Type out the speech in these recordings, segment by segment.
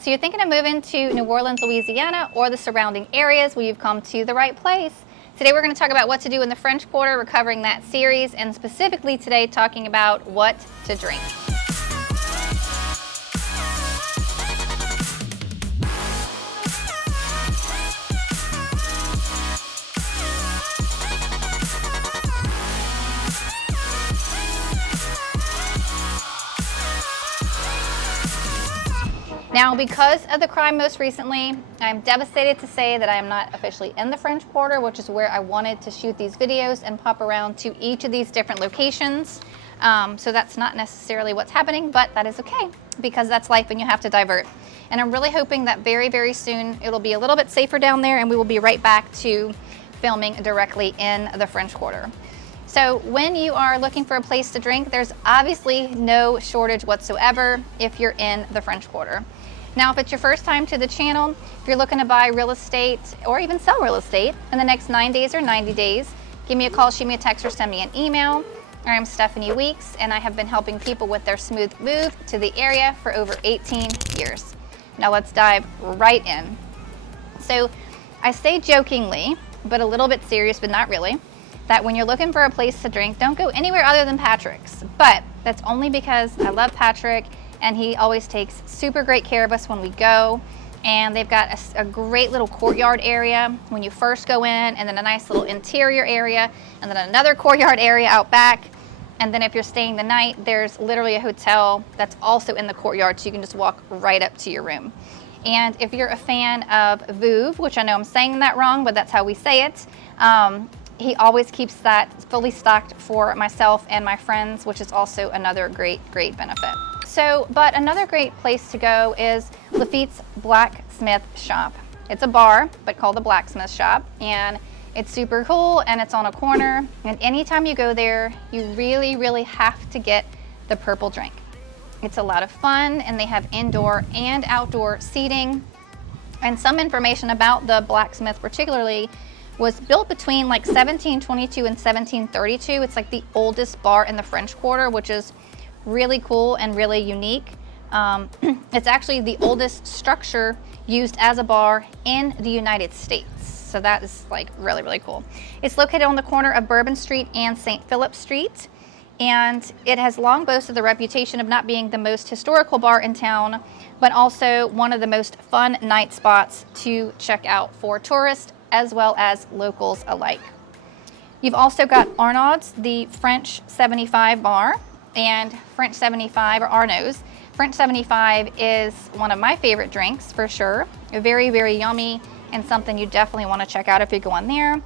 So you're thinking of moving to New Orleans, Louisiana, or the surrounding areas, well, you've come to the right place. Today we're going to talk about what to do in the French Quarter. We're covering that series, and specifically today talking about what to drink. Now, because of the crime most recently, I'm devastated to say that I am not officially in the French Quarter, which is where I wanted to shoot these videos and pop around to each of these different locations. So that's not necessarily what's happening, but that is okay, because that's life and you have to divert. And I'm really hoping that very, very soon it'll be a little bit safer down there and we will be right back to filming directly in the French Quarter. So when you are looking for a place to drink, there's obviously no shortage whatsoever if you're in the French Quarter. Now, if it's your first time to the channel, if you're looking to buy real estate or even sell real estate in the next 9 days or 90 days, give me a call, shoot me a text, or send me an email. I'm Stephanie Weeks, and I have been helping people with their smooth move to the area for over 18 years. Now let's dive right in. So I say jokingly, but a little bit serious, but not really, that when you're looking for a place to drink, don't go anywhere other than Patrick's. But that's only because I love Patrick, and he always takes super great care of us when we go. And they've got a great little courtyard area when you first go in, and then a nice little interior area, and then another courtyard area out back. And then if you're staying the night, there's literally a hotel that's also in the courtyard, so you can just walk right up to your room. And if you're a fan of Veuve, which I know I'm saying that wrong, but that's how we say it, he always keeps that fully stocked for myself and my friends, which is also another great benefit. But another great place to go is Lafitte's Blacksmith shop. It's a bar, but called the Blacksmith shop, and it's super cool, and it's on a corner. And anytime you go there, you really have to get the purple drink. It's a lot of fun, and they have indoor and outdoor seating. And some information about the Blacksmith particularly was built between like 1722 and 1732. It's like the oldest bar in the French Quarter, which is really cool and really unique. It's actually the oldest structure used as a bar in the United States. So that is like really cool. It's located on the corner of Bourbon Street and St. Philip Street. And it has long boasted the reputation of not being the most historical bar in town, but also one of the most fun night spots to check out for tourists as well as locals alike. You've also got Arnaud's, the French 75 bar, and French 75, or Arnaud's. French 75 is one of my favorite drinks for sure. Very yummy, and something you definitely want to check out if you're going there.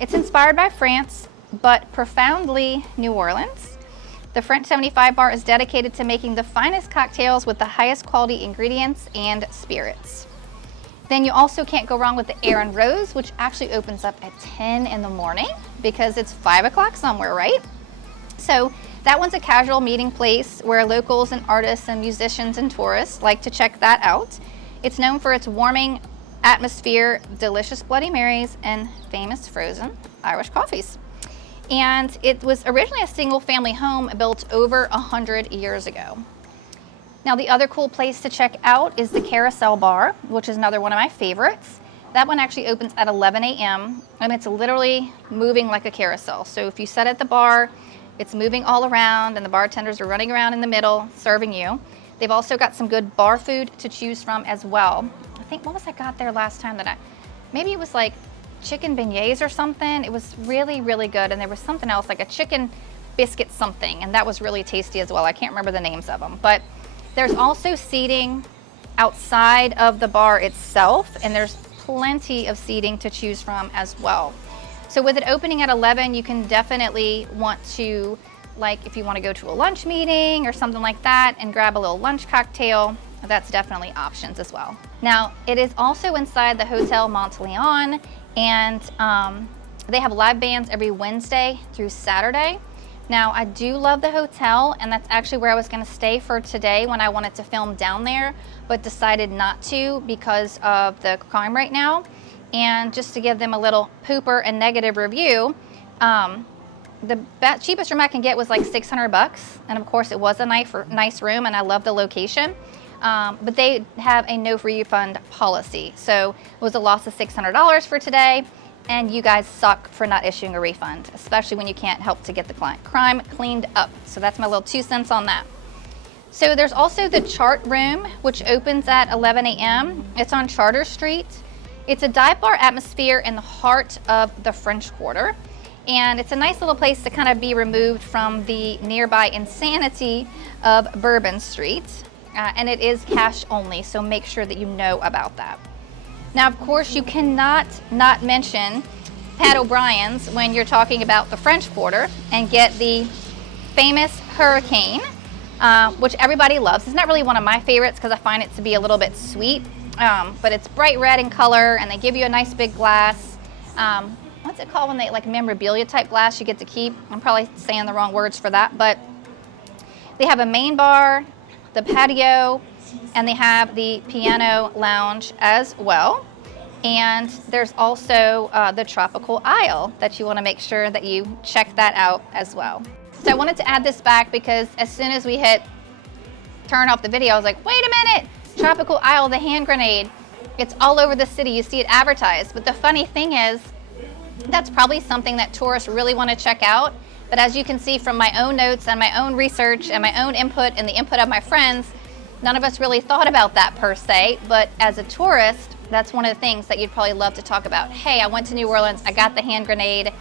It's inspired by France, but profoundly New Orleans. The French 75 bar is dedicated to making the finest cocktails with the highest quality ingredients and spirits. Then you also can't go wrong with the Aaron Rose, which actually opens up at 10 in the morning because it's 5 o'clock somewhere, right? So that one's a casual meeting place where locals and artists and musicians and tourists like to check that out. It's known for its warming atmosphere, delicious Bloody Marys, and famous frozen Irish coffees. And it was originally a single family home built over 100 years ago. Now, the other cool place to check out is the Carousel bar, which is another one of my favorites. That one actually opens at 11 a.m. and it's literally moving like a carousel. So if you sit at the bar, it's moving all around, and the bartenders are running around in the middle serving you. They've also got some good bar food to choose from as well. I think, what was I got there last time maybe it was like chicken beignets or something. It was really good, and there was something else, like a chicken biscuit something, and that was really tasty as well. I can't remember the names of them, but there's also seating outside of the bar itself, and there's plenty of seating to choose from as well. So with it opening at 11, you can definitely want to, like if you want to go to a lunch meeting or something like that and grab a little lunch cocktail, that's definitely options as well. Now, it is also inside the Hotel Monteleone, and they have live bands every Wednesday through Saturday. Now, I do love the hotel, and that's actually where I was going to stay for today when I wanted to film down there, but decided not to because of the crime right now. And just to give them a little pooper and negative review, the cheapest room I can get was like $600, and of course it was a nice room, and I love the location. but they have a no refund policy. So it was a loss of $600 for today, and you guys suck for not issuing a refund, especially when you can't help to get the crime cleaned up. So that's my little 2 cents on that. So there's also the Chart Room, which opens at 11 a.m. It's on Charter Street. It's a dive bar atmosphere in the heart of the French Quarter. And it's a nice little place to kind of be removed from the nearby insanity of Bourbon Street. And it is cash only, so make sure that you know about that. Now, of course, you cannot not mention Pat O'Brien's when you're talking about the French Quarter and get the famous Hurricane, which everybody loves. It's not really one of my favorites because I find it to be a little bit sweet, but it's bright red in color, and they give you a nice big glass. What's it called when they, like, memorabilia type glass you get to keep? I'm probably saying the wrong words for that, but they have a main bar, the patio, and they have the piano lounge as well. And there's also the tropical aisle that you want to make sure that you check that out as well. So I wanted to add this back because as soon as we hit turn off the video, I was like, wait a minute, tropical aisle, the hand grenade. It's all over the city. You see it advertised. But the funny thing is, that's probably something that tourists really want to check out. But as you can see from my own notes and my own research and my own input and the input of my friends, none of us really thought about that per se. But as a tourist, that's one of the things that you'd probably love to talk about. Hey, I went to New Orleans, I got the hand grenade.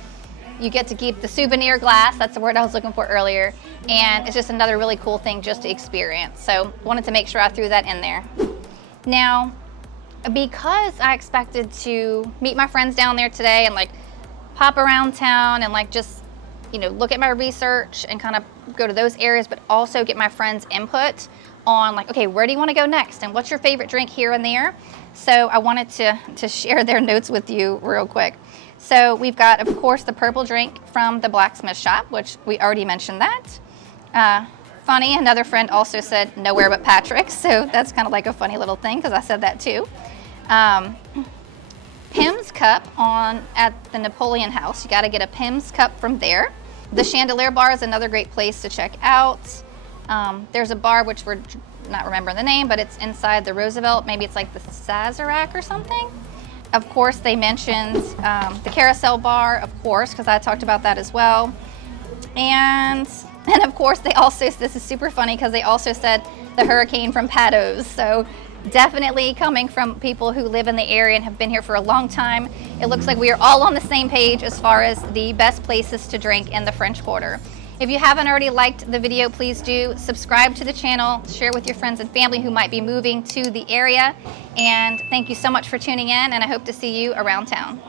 You get to keep the souvenir glass, that's the word I was looking for earlier. And it's just another really cool thing just to experience. So wanted to make sure I threw that in there. Now, because I expected to meet my friends down there today and like pop around town and like just, you know, look at my research and kind of go to those areas, but also get my friends' input on like, okay, where do you want to go next? And what's your favorite drink here and there? So I wanted to share their notes with you real quick. So we've got, of course, the purple drink from the Blacksmith shop, which we already mentioned that. Funny, another friend also said nowhere but Patrick's, so that's kind of like a funny little thing because I said that too. Pim's Cup at the Napoleon House. You got to get a Pim's Cup from there. The Chandelier Bar is another great place to check out. There's a bar which we're not remembering the name, but it's inside the Roosevelt. Maybe it's like the Sazerac or something. Of course, they mentioned the Carousel Bar, of course, because I talked about that as well. And of course, they also, this is super funny because they also said the Hurricane from Pato's. So definitely coming from people who live in the area and have been here for a long time, it looks like we are all on the same page as far as the best places to drink in the French Quarter. If you haven't already liked the video, please do subscribe to the channel, share with your friends and family who might be moving to the area, and thank you so much for tuning in, and I hope to see you around town.